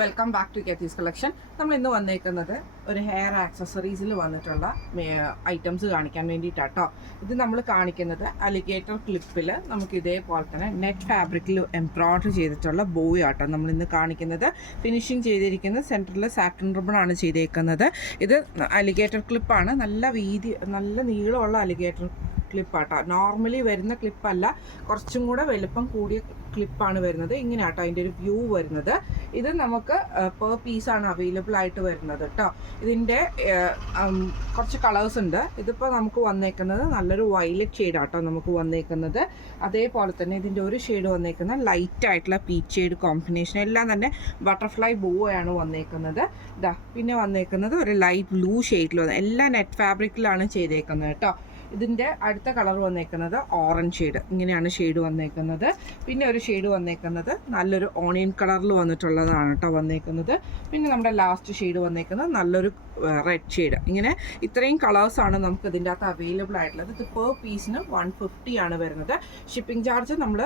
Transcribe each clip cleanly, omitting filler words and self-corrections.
Welcome back to കെത്തീസ് collection. നമ്മൾ ഇന്ന് വന്നേക്കുന്നത് ഒരു ഹെയർ ആക്സസറീസിൽ വന്നിട്ടുള്ള ഐറ്റംസ് കാണിക്കാൻ വേണ്ടിയിട്ടാട്ടോ. ഇത് നമ്മൾ കാണിക്കുന്നത് അലിഗേറ്റർ ക്ലിപ്പിൽ നമുക്ക് ഇതേപോലെ തന്നെ നെറ്റ് ഫാബ്രിക്കിൽ എംബ്രോയ്ഡറി ചെയ്തിട്ടുള്ള ബോയ് ആട്ടോ നമ്മൾ ഇന്ന് കാണിക്കുന്നത്. ഫിനിഷിങ് ചെയ്തിരിക്കുന്നത് സെൻറ്ററിൽ സാറ്റിൻ റിബൺ ആണ് ചെയ്തേക്കുന്നത്. ഇത് അലിഗേറ്റർ ക്ലിപ്പാണ്, നല്ല വീതി നല്ല നീളമുള്ള അലിഗേറ്റർ ക്ലിപ്പാട്ടോ. നോർമലി വരുന്ന ക്ലിപ്പല്ല, കുറച്ചും കൂടെ വലുപ്പം കൂടിയ ക്ലിപ്പാണ് വരുന്നത്. ഇങ്ങനെയാട്ടോ അതിൻ്റെ ഒരു വ്യൂ വരുന്നത്. ഇത് നമുക്ക് പെർ പീസാണ് അവൈലബിൾ ആയിട്ട് വരുന്നത് കേട്ടോ. ഇതിൻ്റെ കുറച്ച് കളേഴ്സ് ഉണ്ട്. ഇതിപ്പോൾ നമുക്ക് വന്നേക്കുന്നത് നല്ലൊരു വയലറ്റ് ഷെയ്ഡാട്ടോ നമുക്ക് വന്നേക്കുന്നത്. അതേപോലെ തന്നെ ഇതിൻ്റെ ഒരു ഷെയ്ഡ് വന്നേക്കുന്നത് ലൈറ്റ് ആയിട്ടുള്ള പീച്ച് ഷെയ്ഡ് കോമ്പിനേഷൻ, എല്ലാം തന്നെ ബട്ടർഫ്ലൈ ബോയാണ് വന്നേക്കുന്നത്. ഇതാ പിന്നെ വന്നേക്കുന്നത് ഒരു ലൈറ്റ് ബ്ലൂ ഷെയ്ഡിൽ വന്ന, എല്ലാം നെറ്റ് ഫാബ്രിക്കിലാണ് ചെയ്തേക്കുന്നത് കേട്ടോ. ഇതിൻ്റെ അടുത്ത കളർ വന്നേക്കുന്നത് ഓറഞ്ച് ഷെയ്ഡ്, ഇങ്ങനെയാണ് ഷെയ്ഡ് വന്നേക്കുന്നത്. പിന്നെ ഒരു ഷെയ്ഡ് വന്നേക്കുന്നത് നല്ലൊരു ഓണിയൻ കളറിൽ വന്നിട്ടുള്ളതാണ് കേട്ടോ വന്നേക്കുന്നത്. പിന്നെ നമ്മുടെ ലാസ്റ്റ് ഷെയ്ഡ് വന്നേക്കുന്നത് നല്ലൊരു റെഡ് ഷെയ്ഡ്. ഇങ്ങനെ ഇത്രയും കളേഴ്സാണ് നമുക്ക് ഇതിൻ്റെ അകത്ത് അവൈലബിൾ ആയിട്ടുള്ളത്. ഇത് പെർ പീസിന് 150 ആണ് വരുന്നത്. ഷിപ്പിംഗ് ചാർജ് നമ്മൾ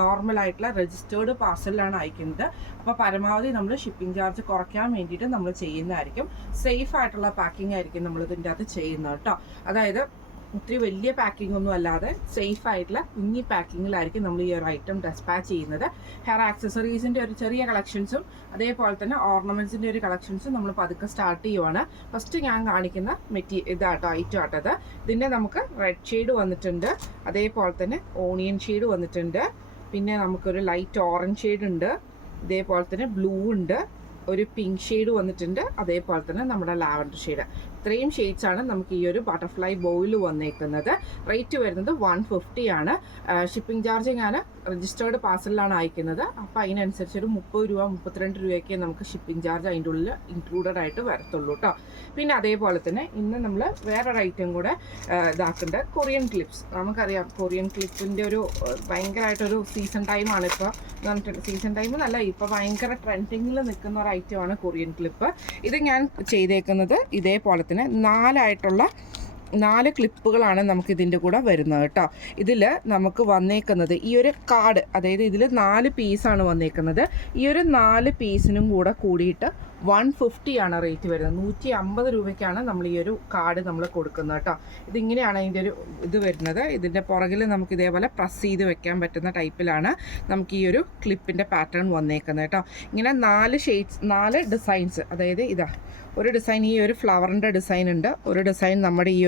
നോർമലായിട്ടുള്ള രജിസ്റ്റേർഡ് പാർസലിലാണ് അയക്കുന്നത്. അപ്പോൾ പരമാവധി നമ്മൾ ഷിപ്പിംഗ് ചാർജ് കുറയ്ക്കാൻ വേണ്ടിയിട്ട് നമ്മൾ ചെയ്യുന്നതായിരിക്കും. സേഫ് ആയിട്ടുള്ള പാക്കിംഗ് ആയിരിക്കും നമ്മൾ ഇതിൻ്റെ അകത്ത് ചെയ്യുന്നത് കേട്ടോ. അതായത് ഒത്തിരി വലിയ പാക്കിംഗ് ഒന്നും അല്ലാതെ സേഫ് ആയിട്ടുള്ള കുഞ്ഞി പാക്കിങ്ങിലായിരിക്കും നമ്മൾ ഈ ഒരു ഐറ്റം ഡെസ്പാച്ച് ചെയ്യുന്നത്. ഹെയർ ആക്സസറീസിൻ്റെ ഒരു ചെറിയ കളക്ഷൻസും അതേപോലെ തന്നെ ഓർണമെൻറ്റ്സിൻ്റെ ഒരു കളക്ഷൻസും നമ്മൾ പതുക്കെ സ്റ്റാർട്ട് ചെയ്യുവാണ്. ഫസ്റ്റ് ഞാൻ കാണിക്കുന്ന ഇതാട്ടോ ഐറ്റം ആട്ടത്. ഇതിൻ്റെ നമുക്ക് റെഡ് ഷെയ്ഡ് വന്നിട്ടുണ്ട്, അതേപോലെ തന്നെ ഓണിയൻ ഷെയ്ഡ് വന്നിട്ടുണ്ട്, പിന്നെ നമുക്കൊരു ലൈറ്റ് ഓറഞ്ച് ഷെയ്ഡ് ഉണ്ട്, ഇതേപോലെ തന്നെ ബ്ലൂ ഉണ്ട്, ഒരു പിങ്ക് ഷെയ്ഡ് വന്നിട്ടുണ്ട്, അതേപോലെ തന്നെ നമ്മുടെ ലാവൻഡർ ഷെയ്ഡ്. ഇത്രയും ഷെയ്ഡ്സാണ് നമുക്ക് ഈ ഒരു ബട്ടർഫ്ലൈ ബോയിൽ വന്നേക്കുന്നത്. റേറ്റ് വരുന്നത് 150 ആണ്. ഷിപ്പിംഗ് ചാർജ് ഞാൻ രജിസ്റ്റേർഡ് പാർസലിലാണ് അയക്കുന്നത്. അപ്പോൾ അതിനനുസരിച്ച് ഒരു 30 രൂപ 32 രൂപയ്ക്ക് നമുക്ക് ഷിപ്പിംഗ് ചാർജ് അതിൻ്റെ ഉള്ളിൽ ഇൻക്ലൂഡഡ് ആയിട്ട് വരത്തുള്ളൂ കേട്ടോ. പിന്നെ അതേപോലെ തന്നെ ഇന്ന് നമ്മൾ വേറൊരു ഐറ്റം കൂടെ ഇതാക്കുന്നുണ്ട്, കൊറിയൻ ക്ലിപ്സ്. നമുക്കറിയാം കൊറിയൻ ക്ലിപ്പിൻ്റെ ഒരു ഭയങ്കരമായിട്ടൊരു സീസൺ ടൈമാണ് ഇപ്പോൾ. സീസൺ ടൈം എന്നല്ല, ഇപ്പോൾ ഭയങ്കര ട്രെൻഡിങ്ങിൽ നിൽക്കുന്ന ഒരു ഐറ്റമാണ് കൊറിയൻ ക്ലിപ്പ്. ഇത് ഞാൻ ചെയ്തേക്കുന്നത് ഇതേപോലെ തന്നെ 4 ക്ലിപ്പുകളാണ് നമുക്ക് ഇതിൻ്റെ കൂടെ വരുന്നത് കേട്ടോ. ഇതിൽ നമുക്ക് വന്നേക്കുന്നത് ഈ ഒരു കാർഡ്, അതായത് ഇതിൽ 4 പീസാണ് വന്നേക്കുന്നത്. ഈ ഒരു 4 പീസിനും കൂടെ കൂടിയിട്ട് 150 ആണ് റേറ്റ് വരുന്നത്. 150 രൂപയ്ക്കാണ് നമ്മൾ ഈ ഒരു കാർഡ് നമ്മൾ കൊടുക്കുന്നത് കേട്ടോ. ഇതിങ്ങനെയാണ് അതിൻ്റെ ഒരു ഇത് വരുന്നത്. ഇതിൻ്റെ പുറകിൽ നമുക്ക് ഇതേപോലെ പ്രസ് ചെയ്ത് വെക്കാൻ പറ്റുന്ന ടൈപ്പിലാണ് നമുക്ക് ഈ ഒരു ക്ലിപ്പിൻ്റെ പാറ്റേൺ വന്നേക്കുന്നത് കേട്ടോ. ഇങ്ങനെ 4 ഡിസൈൻസ്, അതായത് ഇതാ ഒരു ഡിസൈൻ, ഈ ഒരു ഫ്ലവറിൻ്റെ ഡിസൈൻ ഉണ്ട്, ഒരു ഡിസൈൻ നമ്മുടെ ഈ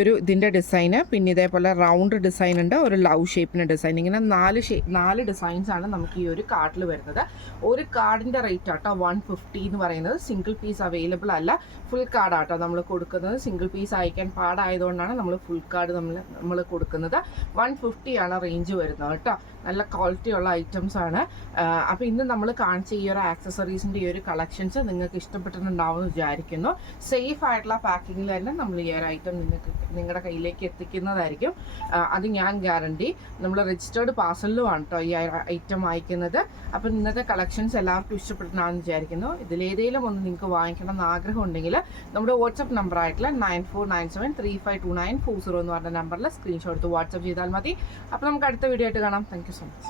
ഒരു ഇതിൻ്റെ ഡിസൈന്, പിന്നെ ഇതേപോലെ റൗണ്ട് ഡിസൈൻ ഉണ്ട്, ഒരു ലവ് ഷേപ്പിൻ്റെ ഡിസൈൻ. ഇങ്ങനെ 4 ഡിസൈൻസാണ് നമുക്ക് ഈ ഒരു കാർഡിൽ വരുന്നത്. ഒരു കാർഡിൻ്റെ റേറ്റ് ആട്ടോ 150 എന്ന് പറയുന്നത്. സിംഗിൾ പീസ് അവൈലബിൾ അല്ല, ഫുൾ കാർഡാട്ടോ നമ്മൾ കൊടുക്കുന്നത്. സിംഗിൾ പീസ് അയക്കാൻ പാടായതുകൊണ്ടാണ് നമ്മൾ ഫുൾ കാർഡ് നമ്മൾ കൊടുക്കുന്നത്. 150 ആണ് റേഞ്ച് വരുന്നത് കേട്ടോ. നല്ല ക്വാളിറ്റി ഉള്ള ഐറ്റംസ് ആണ്. അപ്പോൾ ഇന്ന് നമ്മൾ കാണിച്ച ഈ ഒരു ആക്സസറീസിൻ്റെ ഈ ഒരു കളക്ഷൻസ് നിങ്ങൾക്ക് ഇഷ്ടപ്പെട്ടിട്ടുണ്ടാവും എന്ന് വിചാരിക്കുന്നു. സേഫ് ആയിട്ടുള്ള പാക്കിങ്ങിൽ തന്നെ നമ്മൾ ഈ ഒരു ഐറ്റം നിങ്ങളുടെ കയ്യിലേക്ക് എത്തിക്കുന്നതായിരിക്കും, അത് ഞാൻ ഗ്യാരണ്ടി. നമ്മൾ രജിസ്റ്റേർഡ് പാർസലിലുമാണ് കേട്ടോ ഈ ഐറ്റം അയക്കുന്നത്. അപ്പം ഇന്നത്തെ കളക്ഷൻസ് എല്ലാവർക്കും ഇഷ്ടപ്പെട്ടിട്ടുണ്ടാകുമെന്ന് വിചാരിക്കുന്നു. ഇതിലേതെങ്കിലും ഒന്ന് നിങ്ങൾക്ക് വാങ്ങിക്കണം എന്ന് ആഗ്രഹം ഉണ്ടെങ്കിൽ നമ്മുടെ വാട്സപ്പ് നമ്പർ ആയിട്ടുള്ള 9497352940 എന്ന് പറഞ്ഞ നമ്പറിൽ സ്ക്രീൻഷോട്ട് എടുത്ത് വാട്സപ്പ് ചെയ്താൽ മതി. അപ്പോൾ നമുക്ക് അടുത്ത വീഡിയോ ആയിട്ട് കാണാം. Thank you so much.